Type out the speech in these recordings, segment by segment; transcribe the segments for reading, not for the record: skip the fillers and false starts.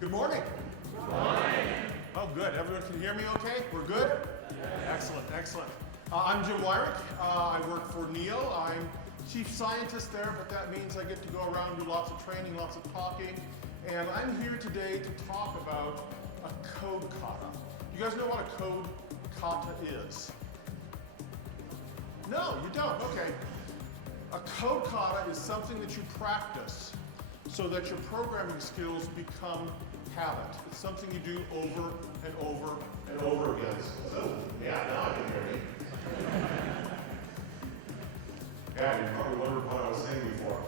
Good morning. Good morning. Oh, good. Everyone can hear me okay? We're good? Excellent, excellent. I'm Jim Weirich. I work for NEO. I'm chief scientist there, but that means I get to go around and do lots of training, lots of talking. And I'm here today to talk about a code kata. You guys know what a code kata is? No, you don't. Okay. A code kata is something that you practice so that your programming skills become habit. It's something you do over and over and over again. So, yeah, now I can hear me. Yeah, you probably wondered what I was saying before.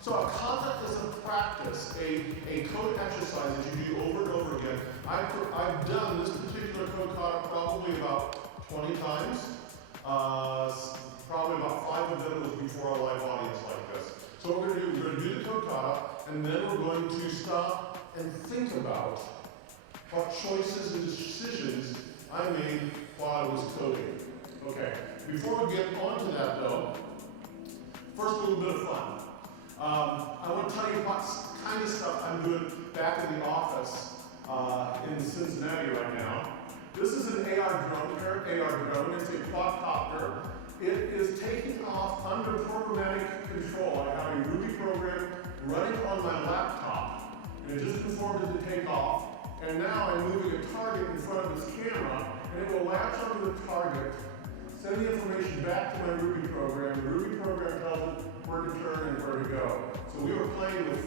So a kata is a practice, a code exercise that you do over and over again. I've done this particular code kata probably about 20 times. Probably about 5 of them was before a live audience like this. So what we're going to do the code kata, and then we're going to stop and think about what choices and decisions I made while I was coding. Okay, before we get on to that though, first a little bit of fun. I want to tell you what kind of stuff I'm doing back in the office in Cincinnati right now. This is an AR drone. It's a quadcopter. It is taking off under programmatic control. I have a Ruby program running on my laptop, and it just informed it to take off. And now I'm moving a target in front of this camera, and it will latch onto the target, send the information back to my Ruby program. The Ruby program tells it where to turn and where to go. So we were playing with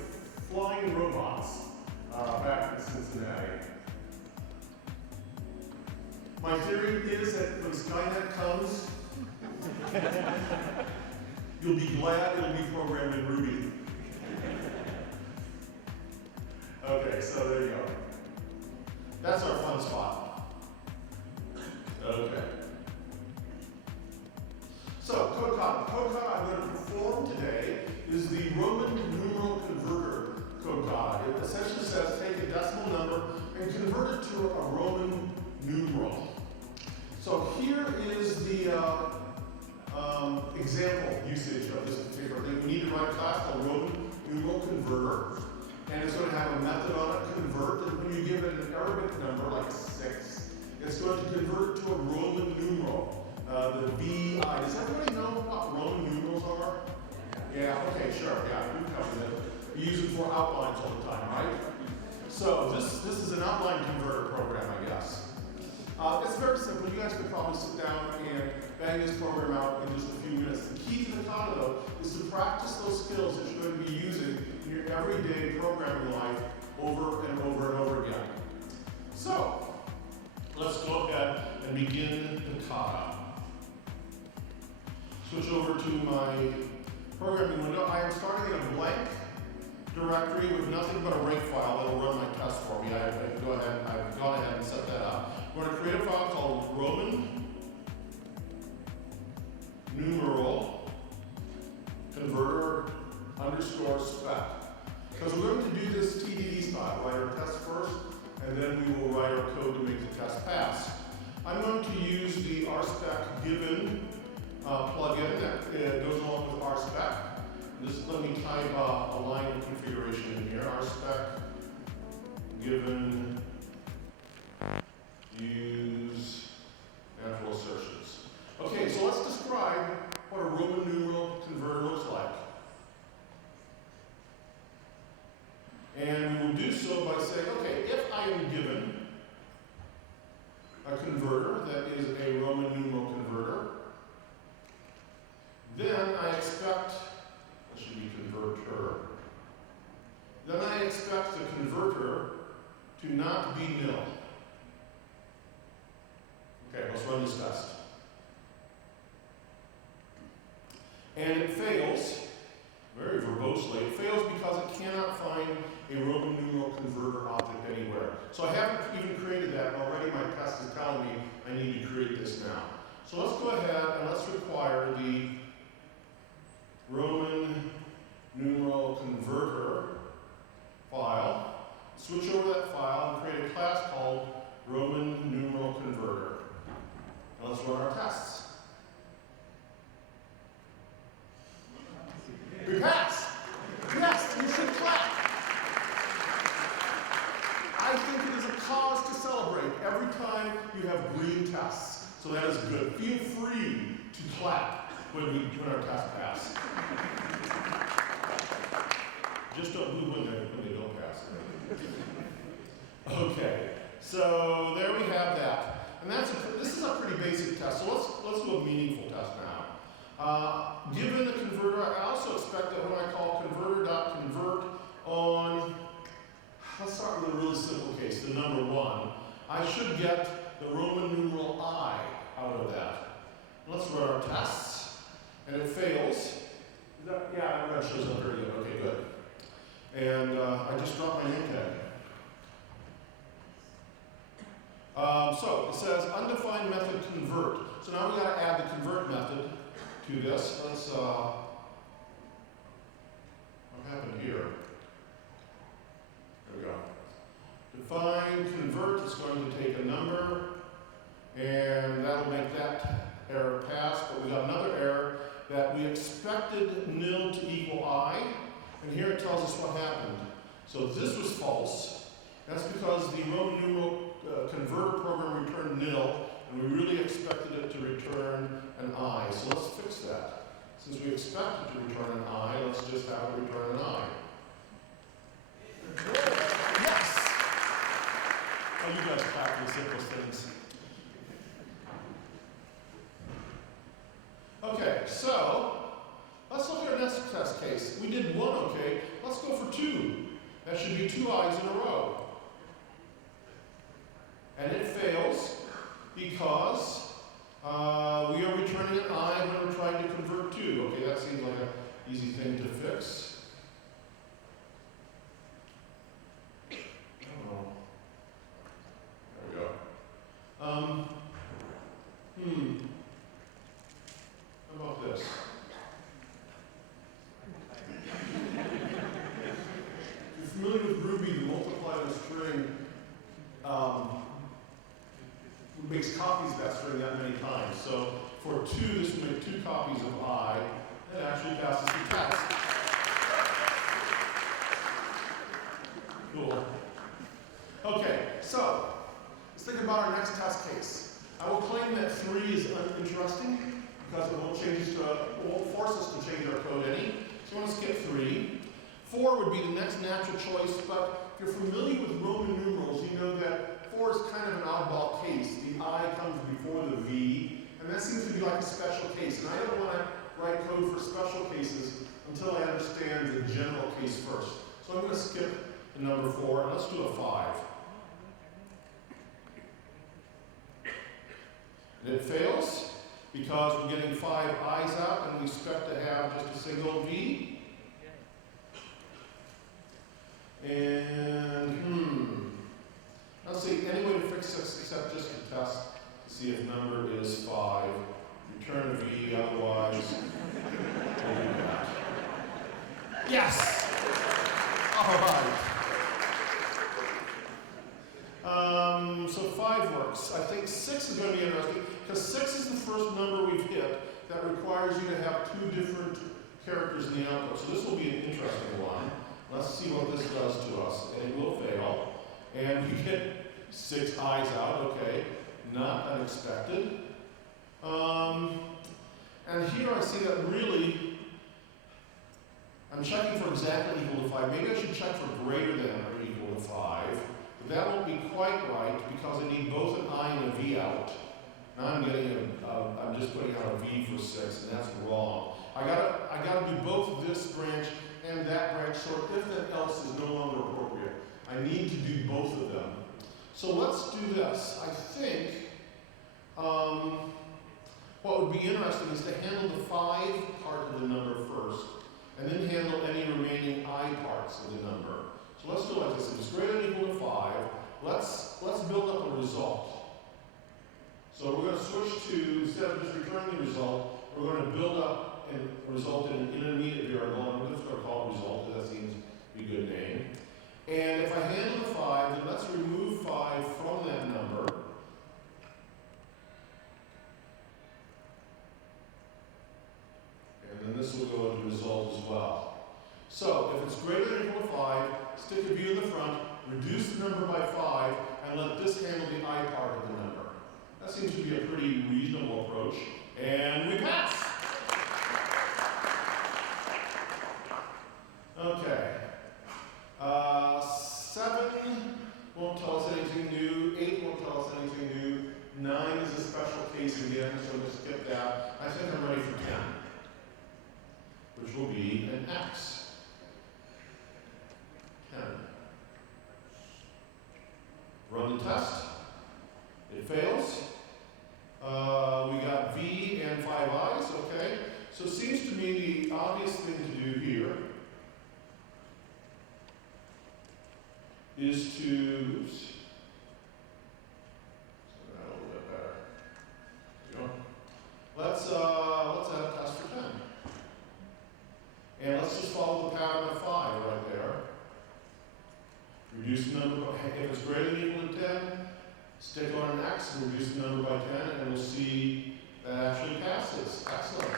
flying robots back in Cincinnati. My theory is that when Skynet comes, you'll be glad it'll be programmed in Ruby. Okay, so there you go. That's our fun spot. Okay. So, Code Kata. Code Kata I'm going to perform today is the Roman numeral converter Code Kata. It essentially says take a decimal number and convert it to a Roman numeral. So here is the example usage of this particular thing. We need to write a class called Roman numeral converter. And it's going to have a method on it, convert, and when you give it an Arabic number, like 6, it's going to convert to a Roman numeral, the VI. Does everybody know what Roman numerals are? Yeah, okay, sure, yeah, we've covered it. We use it for outlines all the time, right? So this is an outline converter program, I guess. It's very simple. You guys could probably sit down and bang this program out in just a few minutes. The key to the kata, though, is to practice those skills that you're going to be using in your everyday programming life over and over and over again. So, let's go ahead and begin the kata. Switch over to my programming window. I am starting in a blank directory with nothing but a rake file that will run my test for me. I've gone ahead and set that up. We're going to create a file called Roman numeral converter underscore spec. Because we're going to do this TDD style, write our test first, and then we will write our code to make the test pass. I'm going to use the rspec given plugin that goes along with rspec. Just let me type a line of configuration in here. rspec given use natural assertions. Okay, so let's describe what a Roman numeral converter looks like. And we will do so by saying, okay, if I am given a converter that is a Roman numeral converter, then I expect, that should be converter, then I expect the converter to not be nil. Okay, let's run this test. And it fails, very verbosely, it fails because it cannot find a Roman numeral converter object anywhere. So I haven't even created that, and already my test is telling me I need to create this now. So let's go ahead and let's require the Roman numeral converter file, switch over that file, and create a class called Roman numeral converter. Now let's run our tests. We passed! Yes, you should clap! have green tests, so that is good. Feel free to clap when our tests pass. Just don't boo when they don't pass. Okay, so there we have that. And this is a pretty basic test, so let's do a meaningful test now. Given the converter, I also expect that when I call converter.convert on, let's start with a really simple case, the number 1, I should get the Roman numeral I out of that. Let's run our tests, and it fails. Yeah, that shows up very good. Okay, good. And I just dropped my name tag. So it says undefined method convert. So now we got to add the convert method to this. Let's, what happened here? There we go. Define convert is going to take a number, and that'll make that error pass. But we got another error that we expected nil to equal I, and here it tells us what happened. So this was false. That's because the Roman numeral converter program returned nil, and we really expected it to return an I. So let's fix that. Since we expect it to return an I, let's just have it return an I. Yes! Oh, you guys clap for the simplest things. Okay, so let's look at our next test case. We did 1 okay. Let's go for 2. That should be 2 I's in a row. And it fails because we are returning an I when we're trying to convert 2. Okay, that seems like an easy thing to fix. Oh. There we go. How about this? If you're familiar with Ruby, to multiply the string makes copies of that string that many times. So for 2, this will make 2 copies of I, and actually passes the test. Cool. Okay, so let's think about our next test case. I will claim that 3 is uninteresting because it won't force us to change our code any. So I'm going to skip 3. 4 would be the next natural choice, but if you're familiar with Roman numerals, you know that 4 is kind of an oddball case. The I comes before the V, and that seems to be like a special case. And I don't want to write code for special cases until I understand the general case first. So I'm going to skip the number 4, and let's do a 5. And it fails because we're getting 5 I's out, and we expect to have just a single V. And let's see, any way to fix this except just to test to see if number is 5. Return a V, otherwise we'll do that. Yes! All right. So 5 works. I think 6 is going to be interesting because 6 is the first number we've hit that requires you to have 2 different characters in the output. So this will be an interesting one. Let's see what this does to us. And it will fail. And we get 6 I's out, okay. Not unexpected. And here I see that really, I'm checking for exactly equal to 5. Maybe I should check for greater than or equal to 5. But that won't be quite right because I need both an I and a V out. Now I'm getting I'm just putting out a V for 6, and that's wrong. I gotta do both this branch and that branch, so if that else is no longer appropriate. I need to do both of them. So let's do this. I think what would be interesting is to handle the 5 part of the number first, and then handle any remaining I parts of the number. So let's do it like this. If it's greater than or equal to 5, let's build up a result. So we're going to switch to, instead of just returning the result, we're going to build up and result in an intermediate variable, and we're just going to call it result, because that seems to be a good name. And if I handle the 5, then let's remove 5 from that number. And then this will go into result as well. So if it's greater than or equal to 5, stick a V in the front, reduce the number by 5, and let this handle the I part of the number. seems to be a pretty reasonable approach. And we pass. Okay. 7 won't tell us anything new. 8 won't tell us anything new. 9 is a special case again, so we'll skip that. I think I'm ready for 10, which will be an X. 10. Run the test. It fails. We got V and 5 I's, okay? So it seems to me the obvious thing to do here is to, oops, so that a little bit better. There we go. Let's add a test for 10. And let's just follow the pattern of 5 right there. Reduce the number by, if it's greater than or equal to 10, stick on an X and reduce the number by 10, and we'll see that actually passes. Excellent.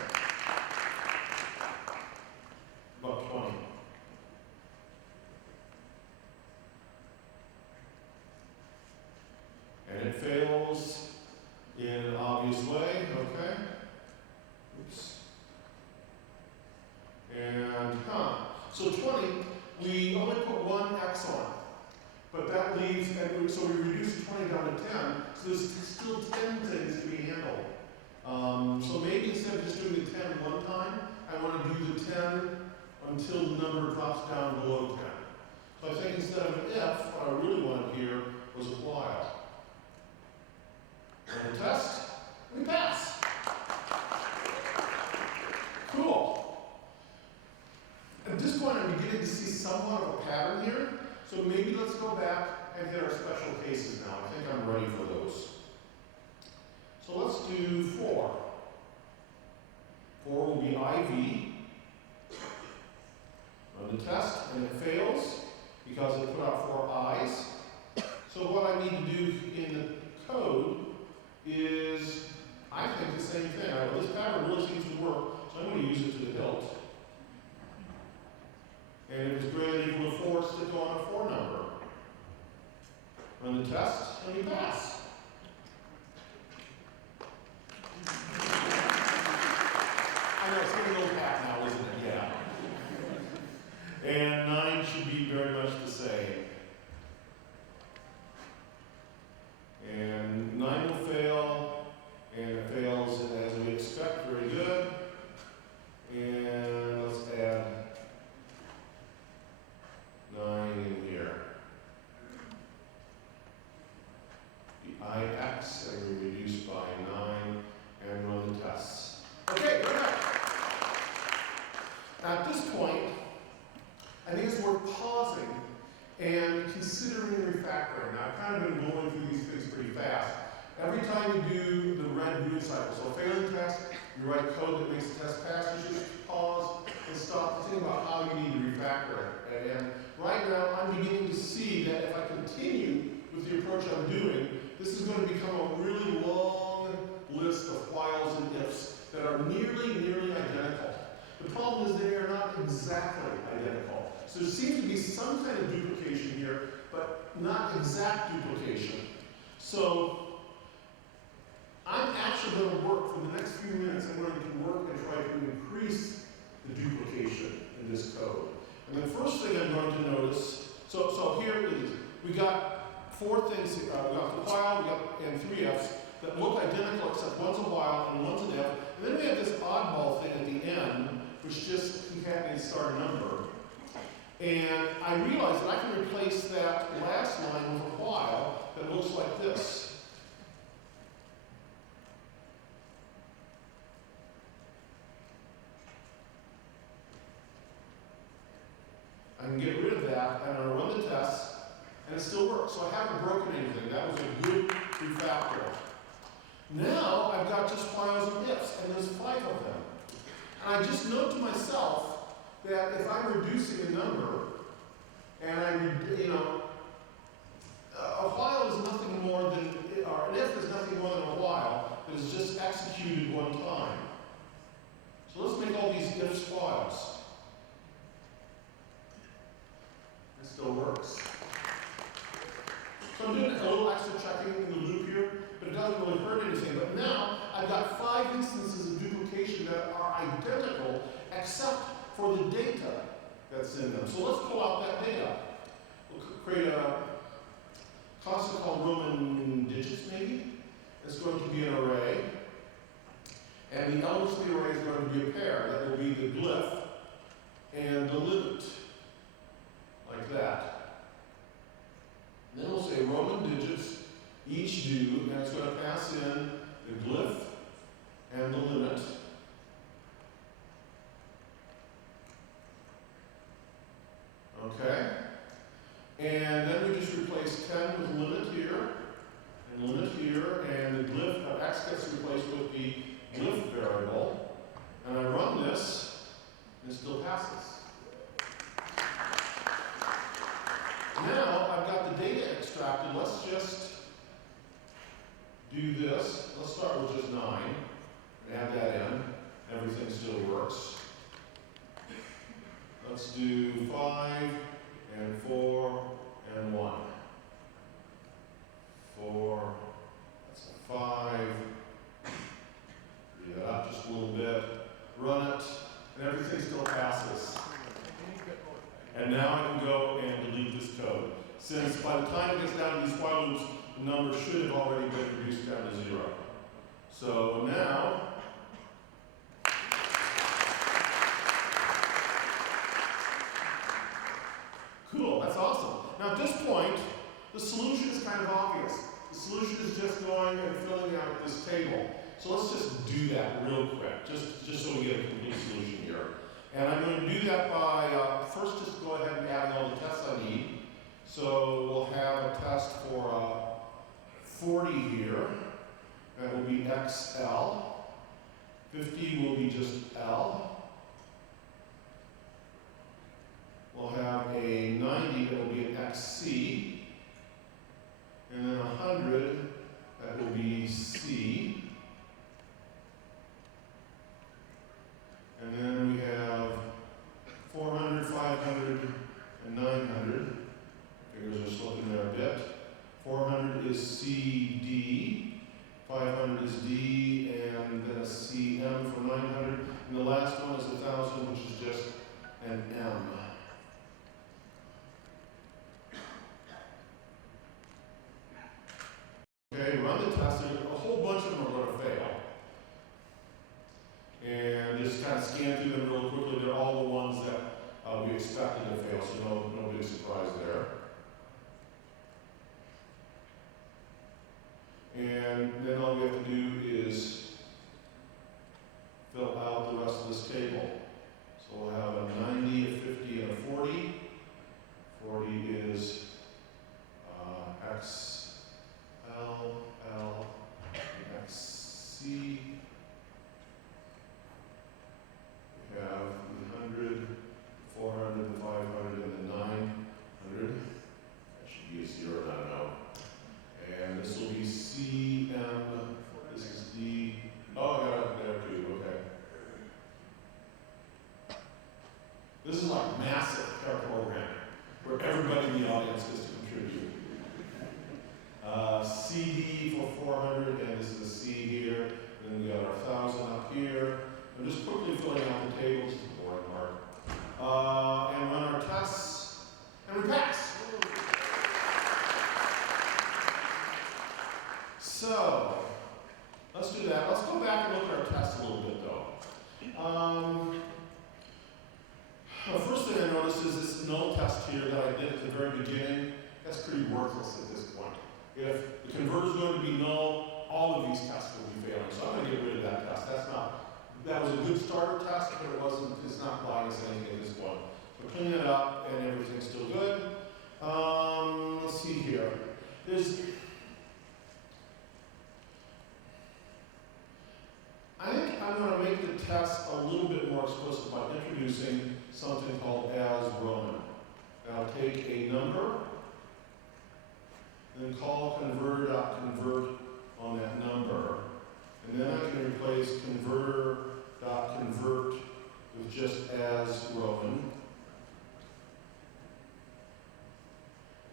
About 20. And it fails in an obvious way, okay? Oops. And, so 20, we only put 1 X on. But that leaves, and so we reduce 20 down to 10, so there's still 10 things to be handled. So maybe instead of just doing the 10 one time, I want to do the 10 until the number drops down below 10. So I think instead of an if, what I really wanted here was a while. And the test, we pass. Cool. At this point, I'm beginning to see somewhat of a pattern here. So maybe let's go back and hit our special cases now. I think I'm ready for those. So let's do 4. 4 will be IV. Run the test, and it fails because it put out 4 I's. So what I need to do in the code is, I think, the same thing. This pattern really seems to work, so I'm going to use it to the hilt. And if it's greater than or equal to 4, stick on a 4 number. Run the test, and we pass. I know, it's getting a little pat now, isn't it? Yeah. And 9 should be very much the same. And 9 will fail, and it fails as we expect. Very good. And let's add 9 in here. The IX, and we reduce by 9, and run the tests. Okay, very good. At this point, I think it's worth pausing and considering refactoring. Now, I've kind of been going through these things pretty fast. Every time you do the red green cycle, so a failing test, you write code that makes the test pass, you just pause and stop to think about how you need to refactor it. And right now, I'm beginning to see that if I continue with the approach I'm doing, this is going to become a really long list of whiles and ifs that are nearly identical. The problem is they are not exactly identical. So there seems to be some kind of duplication here, but not exact duplication. So I'm actually going to work for the next few minutes. I'm going to work and try to increase the duplication in this code. And the first thing I'm going to notice, so here it is. We got 4 things. We got the while, and 3 F's that look identical except one's a while and one's an F. And then we have this oddball thing at the end, which just concatenates star number. And I realized that I can replace that last line with a while that looks like this. I can get rid of that, and I'll run the test, and it still works. So I haven't broken anything. That was a good refactor. Now I've got just whiles and ifs, and there's 5 of them. And I just note to myself that if I'm reducing a number, and a while is nothing more than, or an if is nothing more than a while that is just executed one time. So let's make all these ifs whiles. It still works. So I'm doing a little extra checking in the loop here, but it doesn't really hurt learned anything. But now I've got 5 instances of duplication that are identical except for the data that's in them. So let's pull out that data. We'll create a constant called Roman digits, maybe. It's going to be an array. And the elements of the array is going to be a pair. That will be the glyph and the limit, like that. And then we'll say Roman digits, each do, and it's going to pass in the glyph and the limit. Okay? And then we just replace 10 with limit here, and limit here, and the glyph of x gets replaced with the glyph variable. And I run this, and it still passes. Now I've got the data extracted. Let's just do this. Let's start with just 9 and add that in. Everything still works. Let's do 5 and 4 and 1. 4, that's a 5. Read that up just a little bit. Run it, and everything still passes. And now I can go and delete this code. Since by the time it gets down to these while loops, the number should have already been reduced down to 0. So now, cool, that's awesome. Now at this point, the solution is kind of obvious. The solution is just going and filling out this table. So let's just do that real quick, just so we get a complete solution here. And I'm going to do that by first just go ahead and add all the tests I need. So we'll have a test for 40 here. That will be XL. 50 will be just L. We'll have a 90 that will be an XC. And then 100, that will be C. And then we have 400, 500, and 900. Fingers are slipping there a bit. 400 is CD, 500 is D, and then a CM for 900. And the last one is 1,000, which is just an M. Okay, run the test. A whole bunch of them are going to fail. And just kind of scan through them real quickly. They're all the ones that we expected to fail, so no big surprise there. And then all we have to do is fill out the rest of this table. So we'll have a 90, a 50, and a 40. 40 is XL, L, and XC. We have the 100, 400, the 500, and the 900. That should be a 0, not an O. And this will be CM. This is D. Oh, I got it there too. Okay. This is like massive pair programming where everybody in the audience gets to contribute. CD for 400, and this is a C here. And then we got our 1,000 up here. I'm just quickly filling out the tables, the boring part. And run our tests, and we pass. So, let's do that. Let's go back and look at our tests a little bit, though. The first thing I noticed is this null test here that I did at the very beginning. That's pretty worthless at this point. If the converter is going to be null, all of these tests will be failing. So I'm going to get rid of that test. That was a good starter test, but it's not applying us anything at this point. So clean it up, and everything's still good. Let's see here. I think I'm going to make the test a little bit more explicit by introducing something called as Roman. And I'll take a number, and then call converter.convert on that number. And then I can replace converter.convert with just as Roman.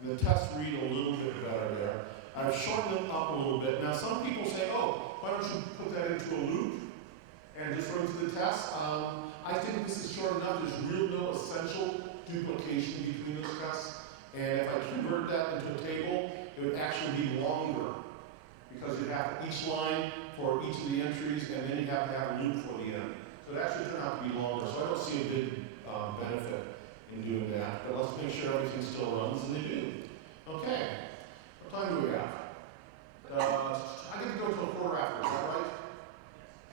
And the tests read a little bit better there. I've shortened them up a little bit. Now some people say, oh, why don't you put that into a loop and just run through the test? I think this is short enough. There's no essential duplication between those tests. And if I convert that into a table, it would actually be longer because you have each line for each of the entries, and then you have to have a loop for the end. So it actually turned out to be longer. So I don't see a big benefit in doing that. But let's make sure everything still runs, and they do. Okay. What time do we have? I get to go until 4 after. Is that right?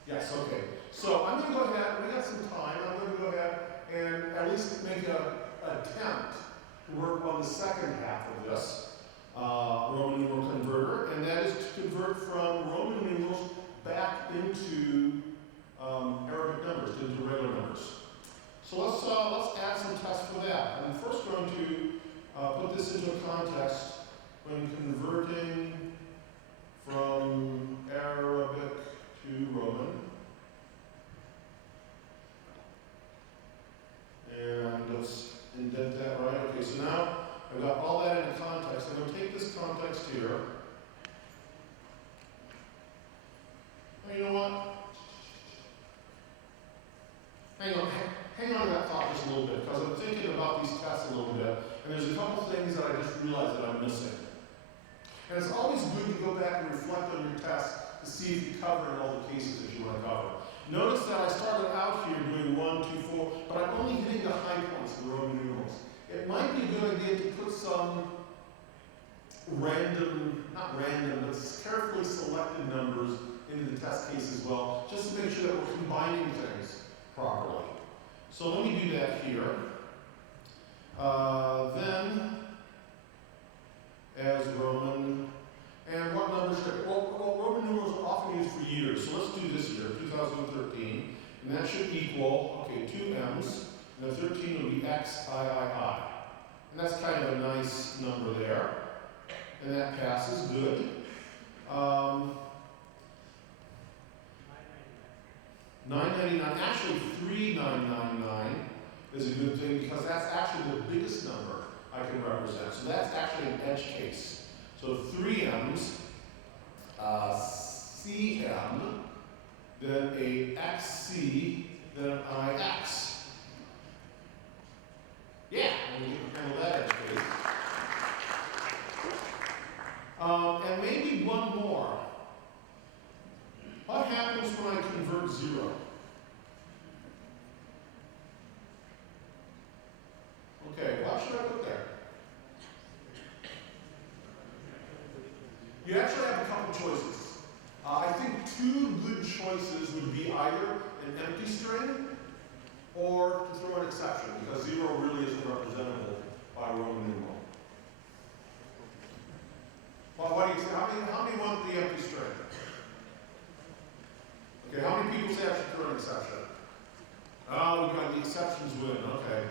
Yes. Okay. So I'm going to go ahead. We got some time. I'm going to go ahead and at least make an attempt to work on the second half of this Roman numeral converter, and that is to convert from Roman numerals back into Arabic numbers, into regular numbers. So let's add some tests for that. I'm first going to put this into a context when converting from Arabic to Roman. And let's indent that right. Okay, so now I've got all that in context. I'm going to take this context here. Oh, you know what? Hang on to that thought just a little bit, because I'm thinking about these tests a little bit, and there's a couple things that I just realized that I'm missing. And it's always good to go back and reflect on your test to see if you cover in all the cases that you want to cover. Notice that I started out here doing 1, 2, 4, but I'm only hitting the high points of the Roman numerals. It might be a good idea to put some not random, but carefully selected numbers into the test case as well, just to make sure that we're combining things properly. So let me do that here. Then, as Roman, and what numbers should, well, Roman numerals are often used for years, so let's do this year, 2013, and that should equal, okay, 2 M's, and the 13 would be XIII. And that's kind of a nice number there, and that passes, good. 999, actually 3999 is a good thing because that's actually the biggest number I can represent. So that's actually an edge case. So 3 M's, CM, then a XC, then an IX. Yeah, we can handle that edge case. And maybe one more. What happens when I convert 0? Okay, what should I put there? You actually have a couple choices. I think 2 good choices would be either an empty string or to throw an exception, because 0 really isn't representable by Roman numeral. Well, what do you say? How many want the empty string? Okay, how many people say I should throw an exception? Oh, we got the exceptions win, okay.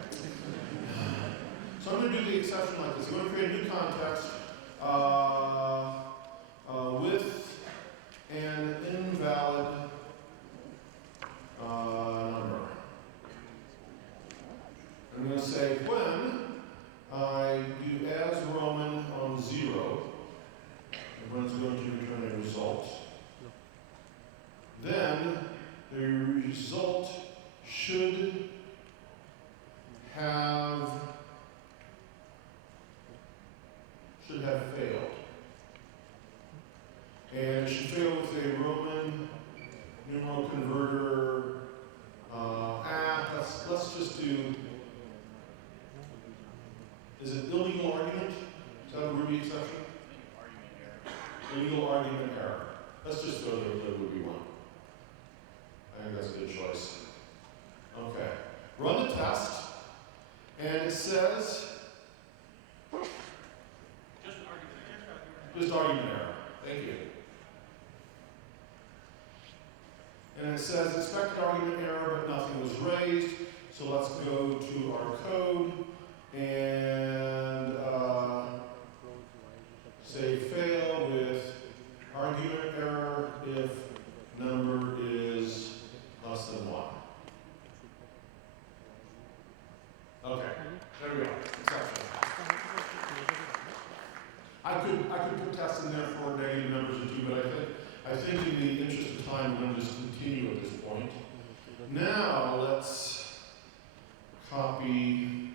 So I'm going to do the exception like this. I'm going to create a new context with an invalid number. I'm going to say when I do as Roman on 0, when it's going to return a result, then the result should have failed. And it should fail with a Roman numeral converter. Let's just do, is it illegal argument? Is that a Ruby exception? Illegal argument error. Let's just go to the Ruby one. I think that's a good choice. Okay. Run the test, and it says, just argument error. Thank you. And it says expected argument error, but nothing was raised. So let's go to our code and say fail with argument error if number is less than 1. Okay, there we go. Exception. I could put tests in there time, we're going to just continue at this point. Now let's copy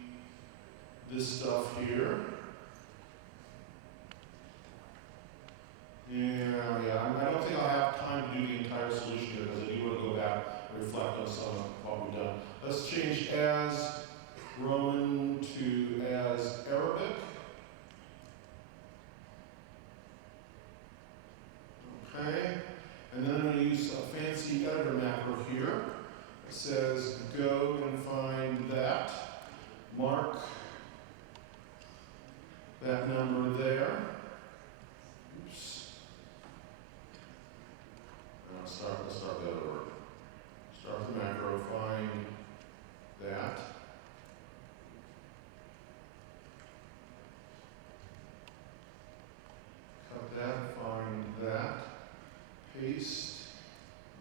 this stuff here. Yeah, I don't think I'll have time to do the entire solution here because I do want to go back and reflect on some of what we've done. Let's change as Roman to as Arabic. Okay, and then I'm going to use a fancy editor macro here. It says go and find that, mark that number there. Oops. Let's start that over. Start the macro, find that. Cut that, find that. Paste,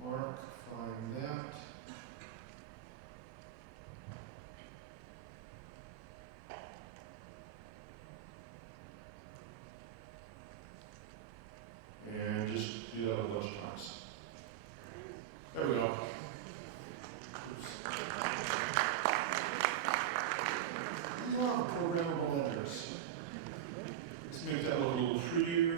mark, find that. And just do that a bunch of times. There we go. Oops. A lot of programmable editors. Let's make that look a little prettier.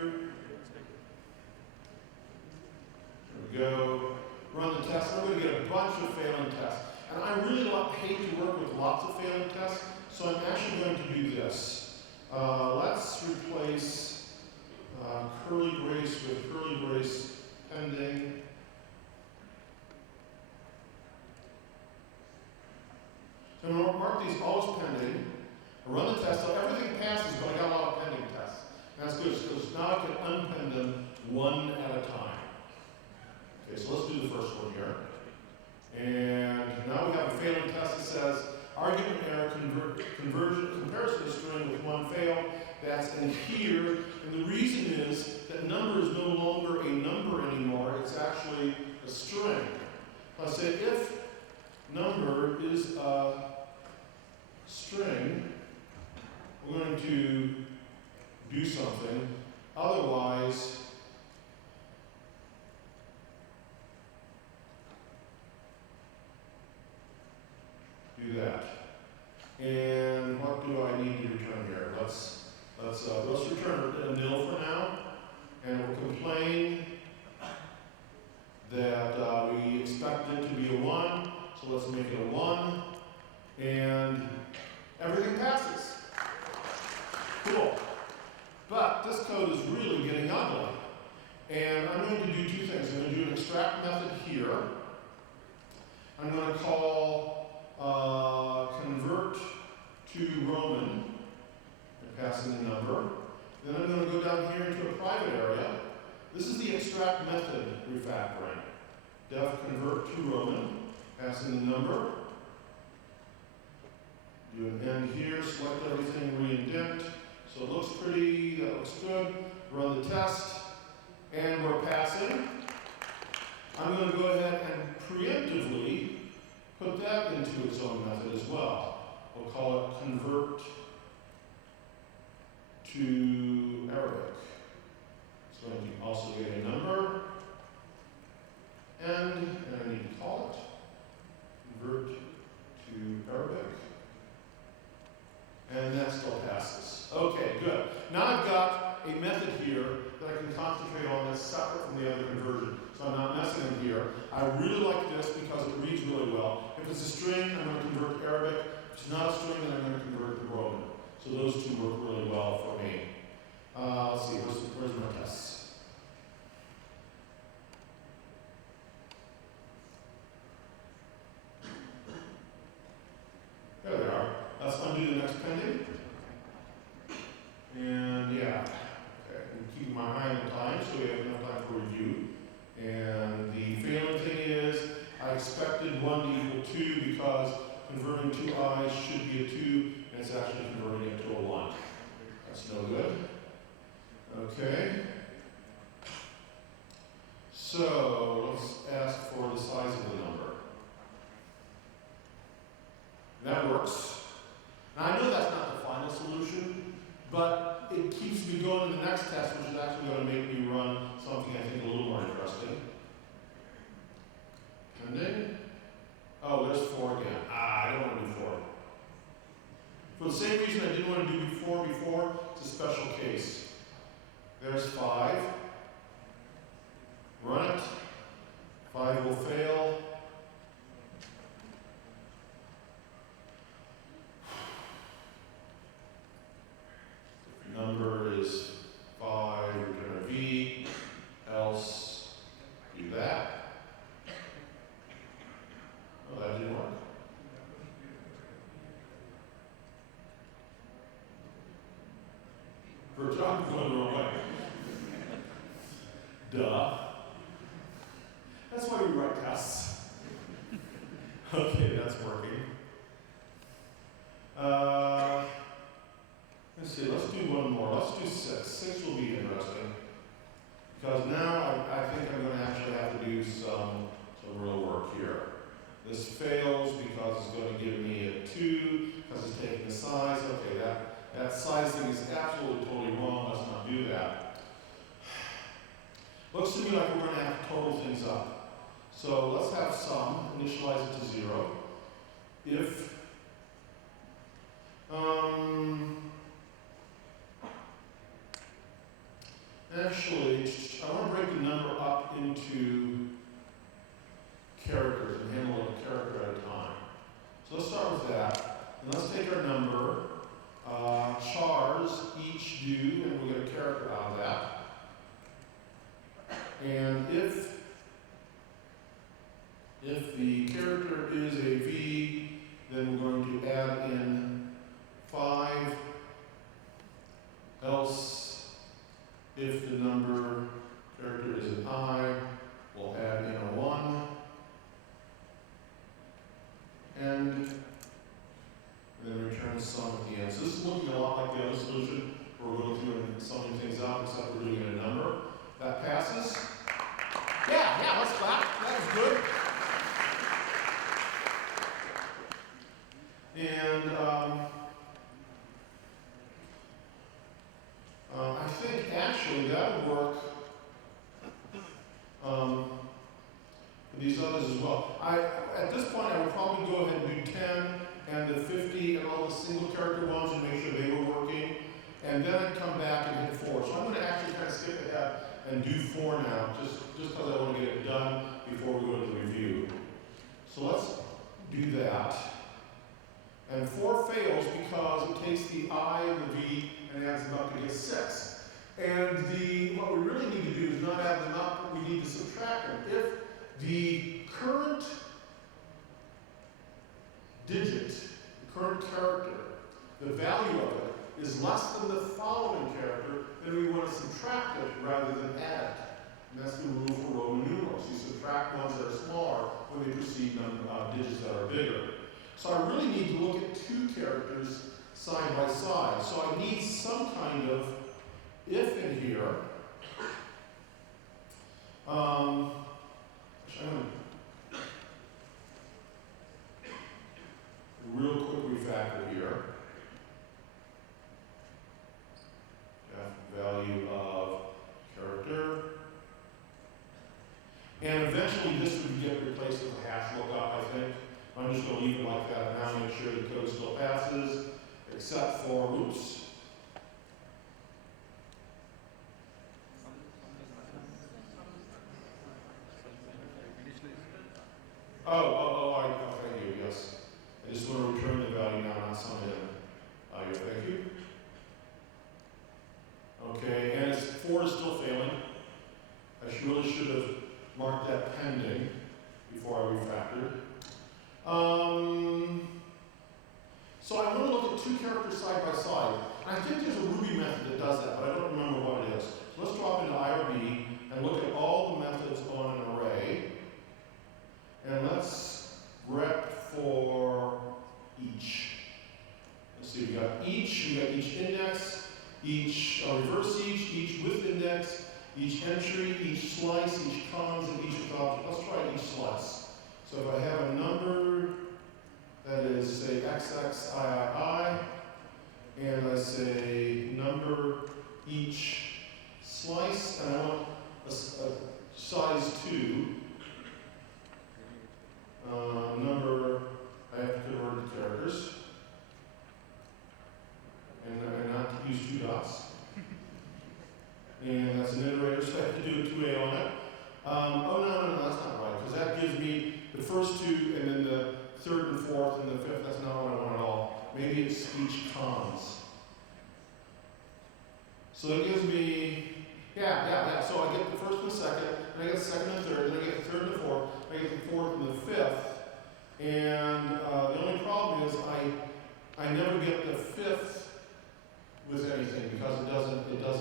There we go. Run the test. I'm going to get a bunch of failing tests. And I really hate to work with lots of failing tests, so I'm actually going to do this. Let's replace curly brace with curly brace pending. So I'm going to mark these all as pending. I run the test, so everything passes, but I got a lot of pending tests. And that's good, because now I can unpend them one at a time. Okay, so let's do the first one here. And now we have a failing test that says, argument error comparison of string with one fail. That's in here. And the reason is that number is no longer a number anymore. It's actually a string. I say if number is a string, we're going to do something. Otherwise, do that. And what do I need to return here? Let's return a nil for now, and we'll complain that we expect it to be a 1, so let's make it a 1, and everything passes. Cool. But this code is really getting ugly, and I'm going to do two things. I'm going to do an extract method here. I'm going to call convert to Roman, passing the number. Then I'm going to go down here into a private area. This is the extract method refactoring. Def convert to Roman, passing the number. Do an end here, select everything, re-indent. So it looks pretty, that looks good. Run the test, and we're passing. I'm going to go ahead and preemptively put that into its own method as well. We'll call it convert to Arabic. It's going to also get a number, and I need to call it convert to Arabic, and that still passes. Okay, good. Now I've got a method here that I can concentrate on that's separate from the other conversion. So I'm not messing in here. I really like this because it reads really well. If it's a string, I'm going to convert to Arabic. If it's not a string, then I'm going to convert to Roman. So those two work really well for me. Let's see, where's my tests? There they are. Let's undo the next pending. And yeah, okay. I'm keeping my eye on the time so we have enough time for review. And the failing thing is, I expected 1 to equal 2 because converting 2 i's should be a 2, and it's actually converting it to a 1. That's no good. Okay. So let's ask for the size of the number. That works. Now I know that's not the final solution, but it keeps me going to the next test, which is actually going to make me run something I think a little more interesting. I'm going the wrong way. Duh. That's why we write tests. Okay, that's working. Let's see, let's do one more. Let's do 6. 6 will be interesting. Because now I think I'm going to actually have to do some real work here. This fails because it's going to give me a 2, because it's taking the size. Okay, that size thing is absolutely totally wrong. Let's not do that. Looks to me like we're going to have to total things up. So let's have sum, initialize it to 0. If actually, I want to break the number up into characters and handle it a character at a time. So let's start with that. And let's take our number, chars each do, and we'll get a character out of that. And if the character is a v, then we're going to add in 5, else if the number character is an I, we'll add in a 1, and then return sum at the end. So this is looking a lot like the other solution, where we're going through and summing things out, except we're doing it in a number. That passes. Yeah, let's clap. That was good. And I think actually that would work for these others as well. At this point, I would probably go ahead and do 10 and the 50 and all the single character ones and make sure they were working. And then I'd come back and hit 4. So I'm going to actually kind of skip ahead and do 4 now, just because I want to get it done before we go to the review. So let's do that. And 4 fails because it takes the I and the V and adds them up to get 6. And what we really need to do is not add them up, we need to subtract them. If the current digit, the current character, the value of it is less than the following character, then we want to subtract it rather than add it. And that's the rule for Roman numerals. You subtract ones that are smaller when they precede digits that are bigger. So I really need to look at 2 characters side by side. So I need some kind of if in here. I'm going to real quick refactor here. Value of character. And eventually this would get replaced with a hash lookup, I think. I'm just going to leave it like that now, make sure the code still passes, except for, oops. Thank you, yes. I just want to return the value now, not sum it in. Thank you. Okay, and 4 is still failing. I really should have marked that pending before I refactored. So I want to look at 2 characters side by side. And I think there's a Ruby method that does that, but I don't remember what it is. So let's drop into IRB and look at all the methods on an array. And let's rep for each. Let's see, we got each index, each reverse each with index, each entry, each slice, each cons, and each object. Let's try each slice. So if I have a number that is, say, XXIII, and I say number each slice, and I want a size 2, number, I have to convert it to characters, and not use 2 dots. And that's an iterator, so I have to do a 2A on it. No, that's not right, because that gives me the first 2, and then the 3rd and 4th, and the 5th. That's not what I want at all. Maybe it's each cons. So it gives me, yeah. So I get the 1st and the 2nd, and I get the 2nd and 3rd, then I get the 3rd and the 4th, I get the 4th and the 5th. And the only problem is I never get the 5th with anything because it doesn't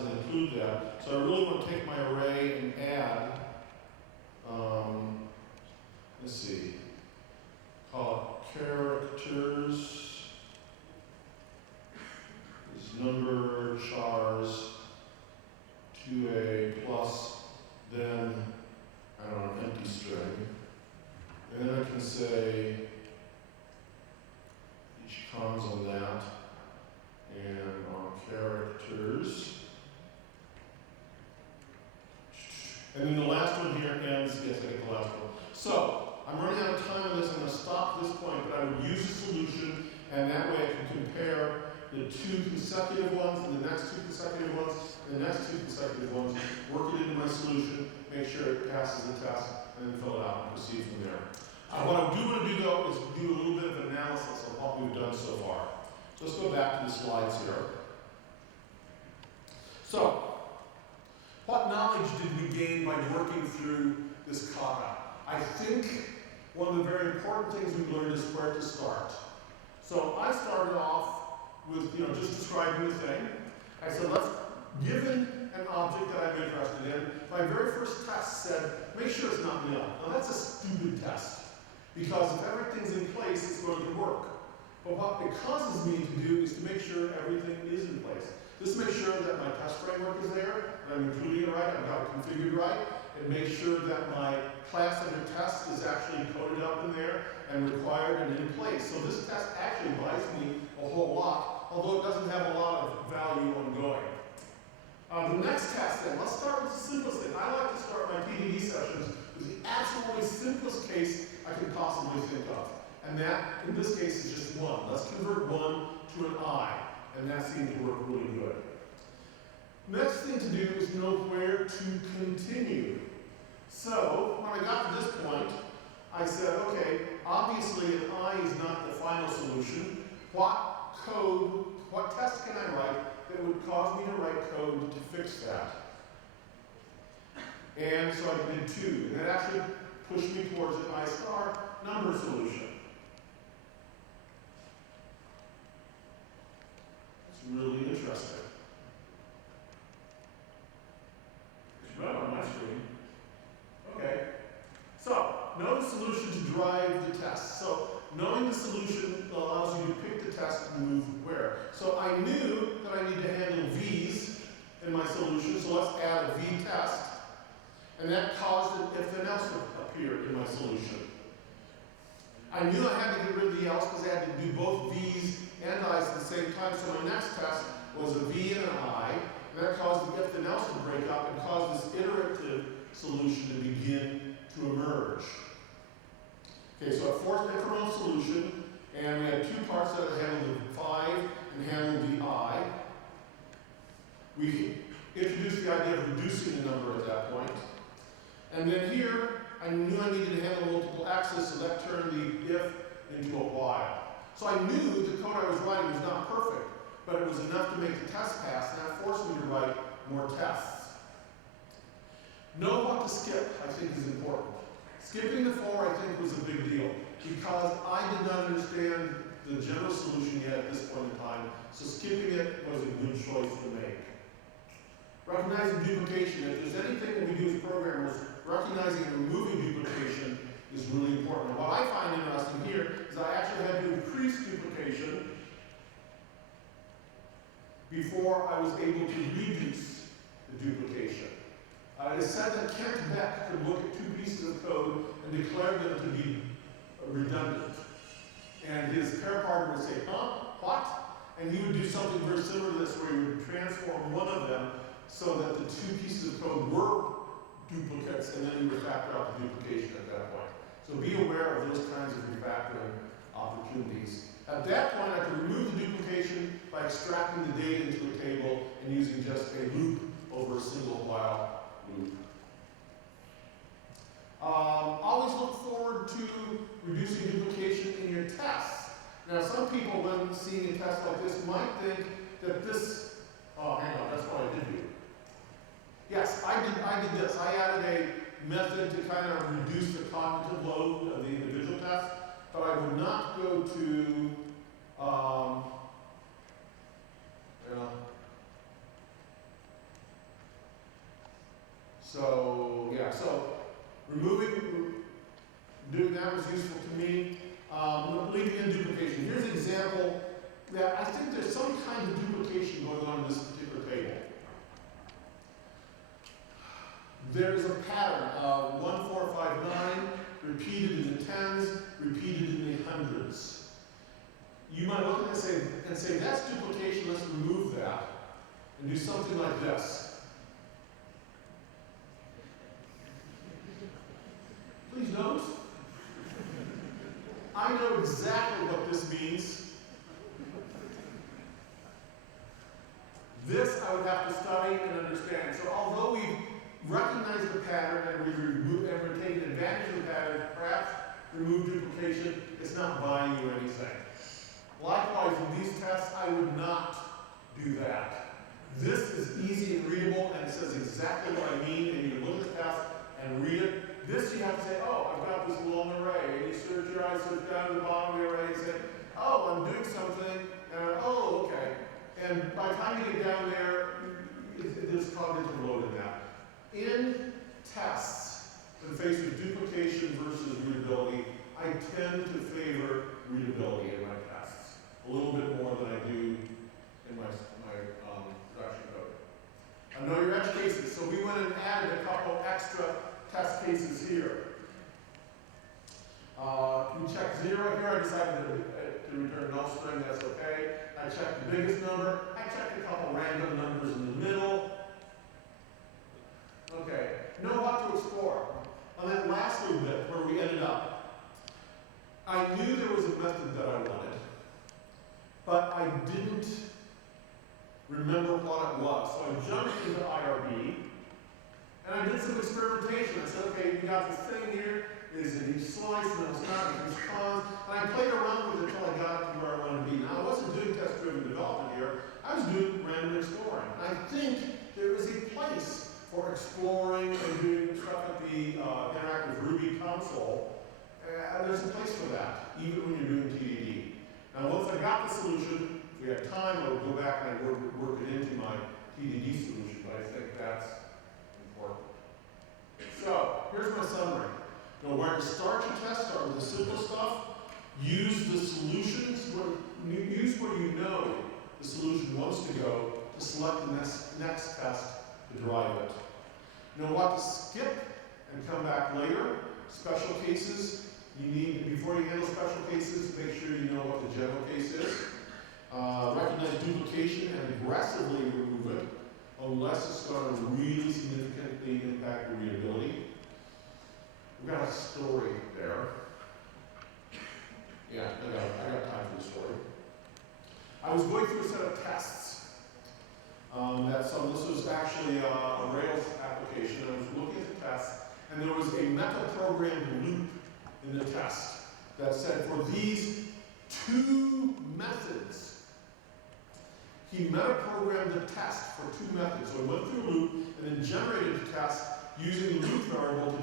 them. So, I'm running out of time on this. I'm going to stop at this point, but I would use a solution, and that way I can compare the two consecutive ones, and the next two consecutive ones, and the next two consecutive ones, work it into my solution, make sure it passes the test, and then fill it out and proceed from there. What I do want to do, though, is do a little bit of analysis of what we've done so far. So let's go back to the slides here. So, what knowledge did we gain by working through this kata? I think one of the very important things we've learned is where to start. So I started off with just describing the thing. I said, given an object that I'm interested in, my very first test said, make sure it's not nil. Now that's a stupid test, because if everything's in place, it's going to work. But what it causes me to do is to make sure everything is in place. This makes sure that my test framework is there, that I'm including it right, I've got it configured right. It makes sure that my class under test is actually coded up in there and required and in place. So this test actually buys me a whole lot, although it doesn't have a lot of value ongoing. The next test then, let's start with the simplest thing. I like to start my TDD sessions with the absolutely simplest case I can possibly think of. And that, in this case, is just 1. Let's convert 1 to an I. And that seemed to work really good. Next thing to do is know where to continue. So, when I got to this point, I said, okay, obviously an I is not the final solution. What test can I write that would cause me to write code to fix that? And so I did 2. And that actually pushed me towards an I star number solution. Really interesting. It's right on my screen. Okay. So, know the solution to drive the test. So, knowing the solution allows you to pick the test and move where. So, I knew that I need to handle V's in my solution, so let's add a V test. And that caused an if then else to appear in my solution. I knew I had to get rid of the else because I had to do both V's and I's at the same time, so my next test was a V and an I, and that caused the if then else to break up and caused this iterative solution to begin to emerge. Okay, so I forced an incremental solution, and we had 2 parts that handled the 5 and handled the I. We introduced the idea of reducing the number at that point. And then here, I knew I needed to handle multiple X's, so that turned the if into a while. So I knew the code I was writing was not perfect, but it was enough to make the test pass, and that forced me to write more tests. Know what to skip, I think, is important. Skipping the 4, I think, was a big deal, because I did not understand the general solution yet at this point in time, so skipping it was a good choice to make. Recognizing duplication. If there's anything that we do as programmers, recognizing and removing duplication is really important. And what I find interesting here is I actually had to increase duplication before I was able to reduce the duplication. It is said that Kent Beck could look at 2 pieces of code and declare them to be redundant. And his pair partner would say, huh? What? And he would do something very similar to this, where he would transform one of them so that the 2 pieces of code were duplicates, and then you refactor out the duplication at that point. So be aware of those kinds of refactoring opportunities. At that point, I could remove the duplication by extracting the data into a table and using just a loop over a single while loop. Always look forward to reducing duplication in your tests. Now, some people, when seeing a test like this, might think that this, oh, hang on, that's what I did do. Yes, I did this. I added a method to kind of reduce the cognitive load of the individual test, but I would not go to, so doing that was useful to me. Leaving in duplication. Here's an example that I think there's some kind of duplication going on in this particular table. There's a pattern of 1, 4, 5, 9, repeated in the tens, repeated in the hundreds. You might look at it and say, that's duplication, let's remove that, and do something like this. Please I know exactly what this means. This I would have to study and understand. So although we recognize the pattern and we're taking advantage of the pattern, perhaps remove duplication, it's not buying you anything. Likewise, in these tests, I would not do that. This is easy and readable, and it says exactly what I mean, and you can look at the test and read it. This you have to say, oh, I've got this long array, and you search your eyes, search down to the bottom of the array and say, oh, I'm doing something, and oh, okay. And by the time you get down there, there's cognitive load in that. In tests, when faced with duplication versus readability, I tend to favor readability in my tests a little bit more than I do in my production code. I know your edge cases, so we went and added a couple extra test cases here. We checked 0 here. I decided to return null string. That's okay. I checked the biggest number. I checked a couple random numbers in the middle. Okay. Know what to explore. On that last little bit where we ended up, I knew there was a method that I wanted, but I didn't remember what it was. So I jumped into IRB, and I did some experimentation. I said, okay, you got this thing here. Is in each slice, and it's not in each cons. And I played around with it until I got to where I wanted to be. Now, I wasn't doing test-driven development here. I was doing random exploring. And I think there is a place for exploring and doing stuff at the interactive Ruby console. There's a place for that, even when you're doing TDD. Now, once I got the solution, if we had time, I would go back and I'd work it into my TDD solution, but I think that's important. So, here's my summary. Where to start your test, start with the simple stuff. Use the solutions, use where you know the solution wants to go to select the next test to drive it. Know what to skip and come back later. Special cases, you need, before you handle special cases, make sure you know what the general case is. Recognize duplication and aggressively remove it, unless it's going to really significantly impact your readability. We've got a story there. Yeah, I got time for the story. I was going through a set of tests. So this was actually a Rails application. I was looking at the tests, and there was a meta-programmed loop in the test that said for these 2 methods, he meta-programmed the test for 2 methods. So he went through a loop and then generated the test using the loop variable to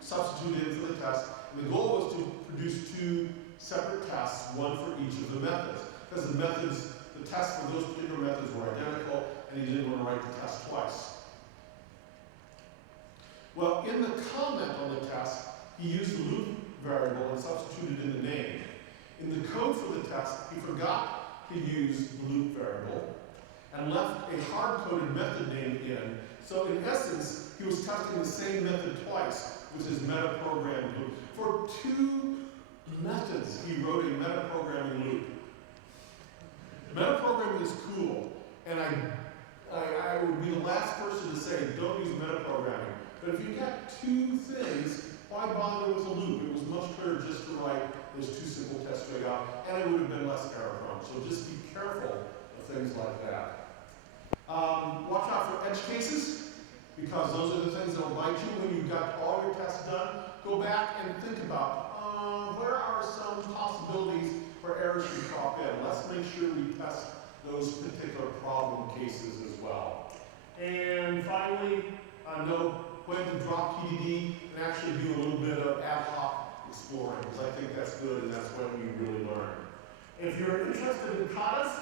substitute in for the test. And the goal was to produce 2 separate tests, one for each of the methods. Because the tests for those particular methods were identical, and he didn't want to write the test twice. Well, in the comment on the test, he used the loop variable and substituted in the name. In the code for the test, he forgot to use the loop variable and left a hard-coded method name in. So in essence, he was testing the same method twice with his meta-programmed loop. For 2 methods, he wrote a meta-programming loop. Meta-programming is cool, and I would be the last person to say, don't use meta-programming. But if you got 2 things, why bother with a loop? It was much clearer just to write those 2 simple tests straight out, and it would have been less error-prone. So just be careful of things like that. Watch out for edge cases, because those are the things that will bite you when you've got all your tests done. Go back and think about where are some possibilities where errors can crop in. Let's make sure we test those particular problem cases as well. And finally, know when to drop TDD and actually do a little bit of ad hoc exploring, because I think that's good and that's when you really learn. If you're interested in katas,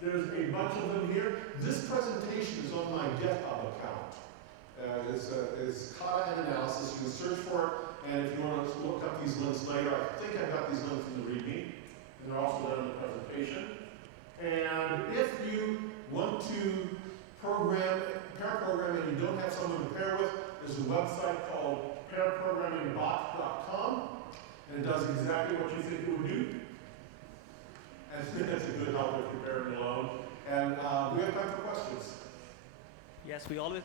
there's a bunch of them here. This presentation is on my GitHub account. It's kata and analysis. You can search for it, and if you want to look up these links later, I think I've got these links in the README, and they're also there in the presentation. And if you want to pair program, and you don't have someone to pair with, there's a website called pairprogrammingbot.com, and it does exactly what you think it would do. I think that's a good help if you're pairing alone. And we have time for questions. Yes, we always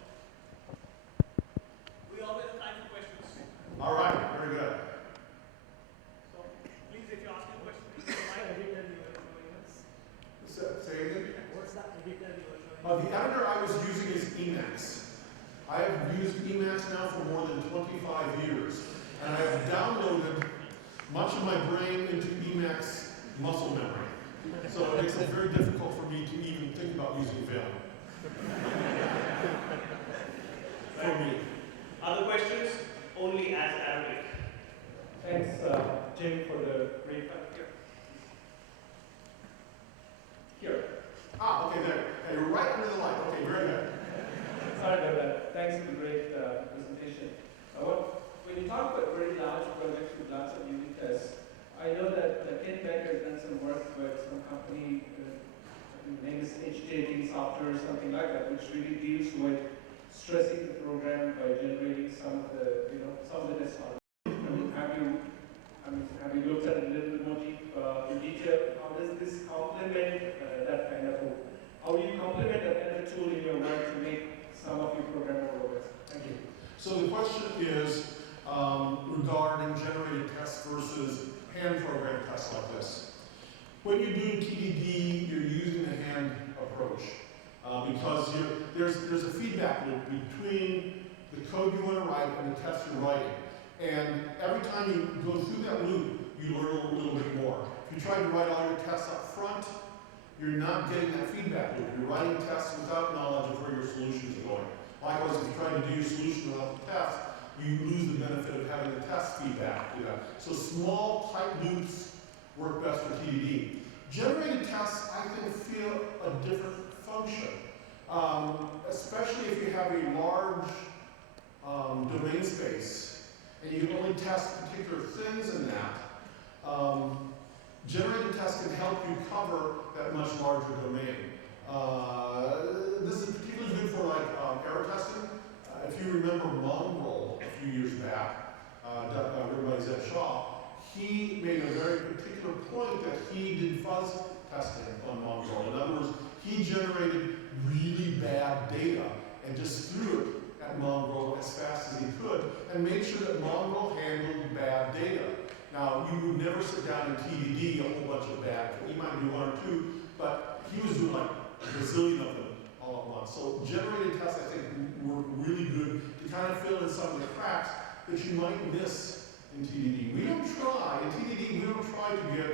have time for questions. All right, very good. So The editor I was using is Emacs. I have used Emacs now for more than 25 years, and I have downloaded much of my brain into Emacs muscle memory. So it makes it very difficult for me to even think about using Vim. For me. Other questions? Only as Arabic. Thanks, Jim, for the great here. Here. Okay, there. Hey, you're right under the light. Okay, very good. Sorry about that. Thanks for the great presentation. When you talk about very large projects with lots of unit tests, I know that Ken Beck has done some work with some company, the name is HJT software or something like that, which really deals with stressing the program by generating some of the, some of the test models. Have you looked at it a little bit more in detail? How does this complement that kind of tool? How do you complement that kind of tool in your work to make some of your program more robust? Thank you. So the question is regarding generated tests versus hand-programmed tests like this. When you do TDD, you're using the hand approach because there's a feedback loop between the code you want to write and the test you're writing. And every time you go through that loop, you learn a little bit more. If you try to write all your tests up front, you're not getting that feedback loop. You're writing tests without knowledge of where your solutions are going. Likewise, if you try to do your solution without the test, you lose the benefit of having the test feedback do that. So small, tight loops work best for TDD. Generated tests, I think, feel a different function, especially if you have a large domain space and you can only test particular things in that. Generated tests can help you cover that much larger domain. This is particularly good for like error testing. If you remember Mongrel a few years back, written by Zed Shaw, he made a very particular point that he did fuzz testing on Mongrel. In other words, he generated really bad data and just threw it at Mongrel as fast as he could and made sure that Mongrel handled bad data. Now, you would never sit down in TDD a whole bunch of bad. You might do one or two, but he was doing like a bazillion of them all at once. So generated tests, I think, work really good to kind of fill in some of the cracks that you might miss in TDD. In TDD, we don't try to get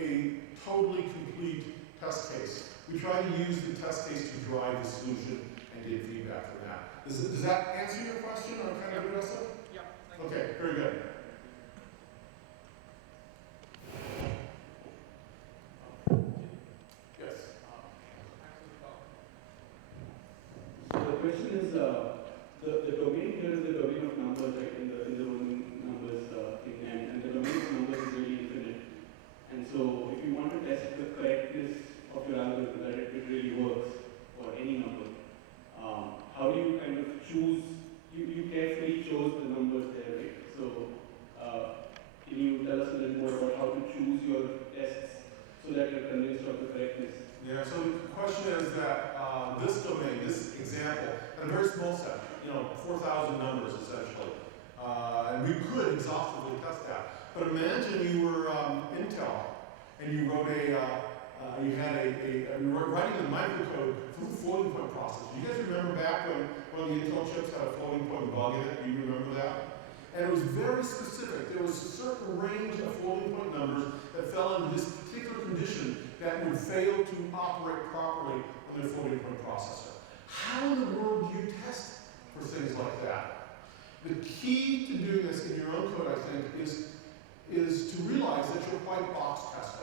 a totally complete test case. We try to use the test case to drive the solution and get feedback from that. Does that answer your question or kind of address it? Yeah. Okay, very good. Yes. So the question is, the domain here is the domain of numbers, right? In the Roman numbers thing, and the domain of numbers is really infinite. And so, if you want to test the correctness of your algorithm, that it really works for any number, how do you kind of choose? You carefully chose the numbers there, right? So, can you tell us a little more about how to choose your tests so that you're convinced of the correctness? Yeah, so the question is that this domain, this example, had a very small set, 4,000 numbers essentially. And we could exhaustively test that. But imagine you were Intel and you wrote you were writing a microcode for the floating point process. Do you guys remember back when the Intel chips had a floating point bug in it? Do you remember that? And it was very specific. There was a certain range of floating point numbers that fell into this particular condition that would fail to operate properly on their floating point processor. How in the world do you test for things like that? The key to doing this in your own code, I think, is to realize that you're white box testing.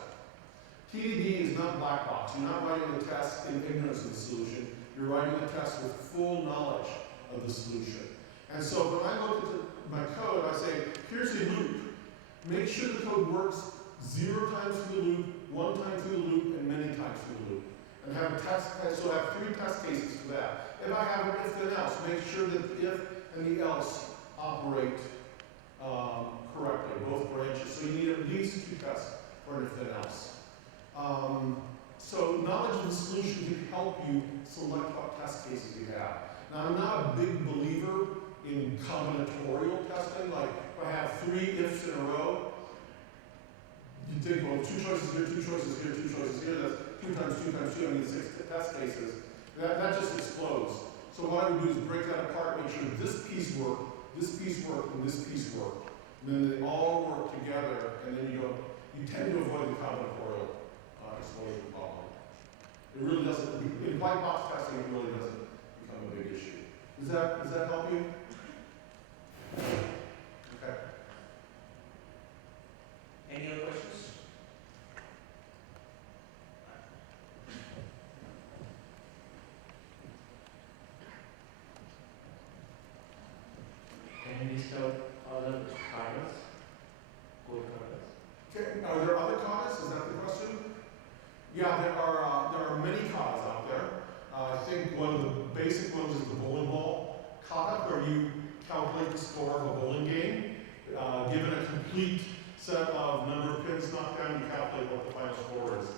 TDD is not black box. You're not writing the test in ignorance of the solution. You're writing the test with full knowledge of the solution. And so when I look at my code, I say, here's a loop. Make sure the code works 0 times through the loop, 1 time through the loop, and many times through the loop. And have a test, so I have 3 test cases for that. If I have an if then else, make sure that the if and the else operate correctly, both branches. So you need at least 2 tests for an if then else. So knowledge of the solution can help you select what test cases you have. Now, I'm not a big believer in combinatorial testing, like if I have 3 ifs in a row, you think, well, 2 choices here, 2 choices here, 2 choices here, that's 2 times 2 times 2, I mean 6 test cases. That just explodes. So what I would do is break that apart, make sure this piece worked, and this piece worked. And then they all work together, and then you tend to avoid the combinatorial explosion problem. It really doesn't, in white box testing, it really doesn't become a big issue. Does that help you? Okay. Any other questions? Can you list out other katas, code katas? Okay. Are there other katas? Is that the question? Yeah, there are many katas out there. I think one of the basic ones is the bowling ball kata, where you calculate the score of a bowling game. Given a complete set of number of pins knocked down, you calculate what the final score is.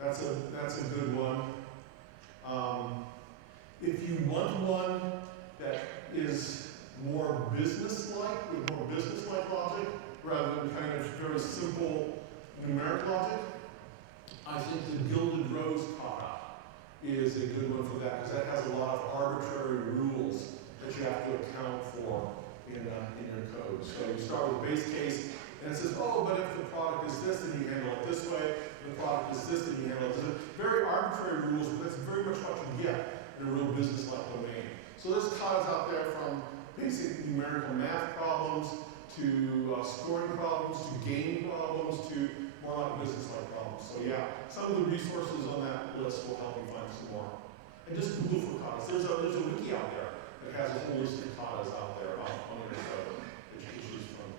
That's a good one. If you want one that is more business-like, with more business-like logic, rather than kind of very simple numeric logic, I think the Gilded Rose kata is a good one for that, because that has a lot of arbitrary rules that you have to account for in your code. So you start with base case, and it says, oh, but if the product is this, then you handle it this way. If the product is this, then you handle it this way. Very arbitrary rules, but that's very much what you get in a real business-like domain. So there's katas out there from basic numerical math problems to scoring problems to game problems to more like business-like problems. So yeah, some of the resources on that list will help you find some more. And just Google for katas. There's a wiki out there that has a whole list of katas out there on your code that you can choose from.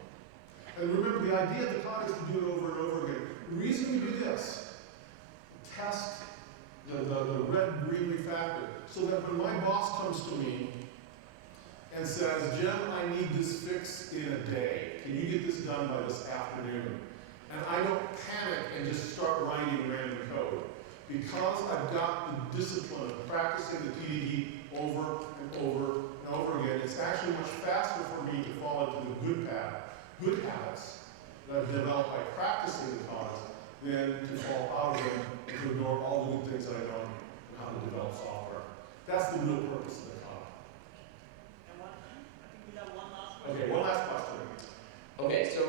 And remember, the idea of the kata is to do it over and over again. The reason we do this, test the red-green refactor, so that when my boss comes to me and says, Jim, I need this fixed in a day. Can you get this done by this afternoon? And I don't panic and just start writing random code. Because I've got the discipline of practicing the TDD over and over and over again, it's actually much faster for me to fall into the good habits that I've developed by practicing the katas than to fall out of them and to ignore all the good things that I know and how to develop software. That's the real purpose of the kata. And I think we have one last question. Okay, one last question. Okay, so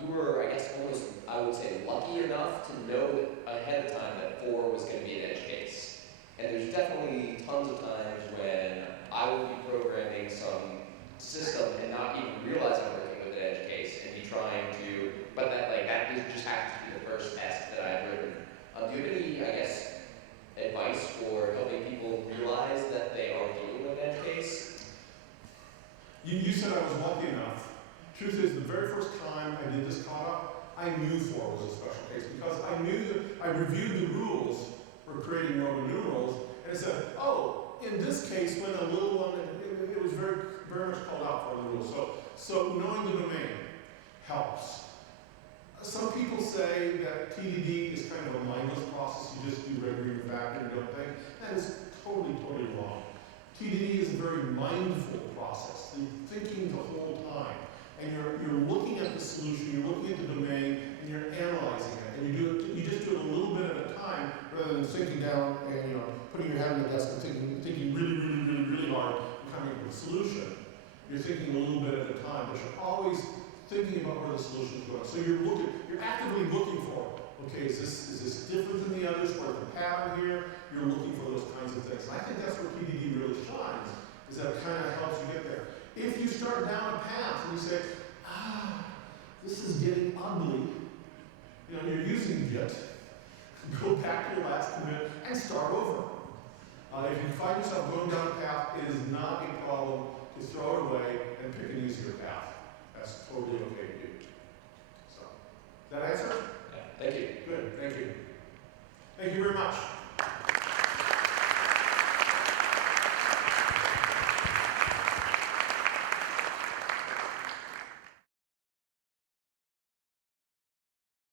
you were, I guess, almost, I would say, lucky enough to know ahead of time that 4 was going to be an edge case. And there's definitely tons of times when I will be programming some system and not even realize I'm working with an edge case and be trying to, but that just happens to be the first test that I've written. Do you have any, I guess, advice for helping people realize that they are dealing with an edge case? You said I was lucky enough. Truth is, the very first time I did this kata, I knew 4 was a special case because I knew that I reviewed the rules for creating Roman numerals, and it said, oh, in this case, when a little one, it was very, very much called out for the rules. So knowing the domain helps. Some people say that TDD is kind of a mindless process. You just do regular refactor and don't think. That is totally, totally wrong. TDD is a very mindful process. You're thinking the whole time. And you're looking at the solution, you're looking at the domain, and you're analyzing it. And you just do it a little bit at a time rather than sinking down and putting your head on the desk and thinking really, really, really, really hard and coming up with a solution. You're thinking a little bit at a time, but you're always thinking about where the solution is going. So you're actively looking for, okay, is this different than the others? Where's the pattern here? You're looking for those kinds of things. And I think that's where TDD really shines, is that it kind of helps you get there. If you start down a path and you say, this is getting ugly, you're using Git, go back to your last commit and start over. If you find yourself going down a path, it is not a problem to throw it away and pick an easier path. That's totally okay to do. So, does that answer? Yeah, thank you. Good, thank you. Thank you very much.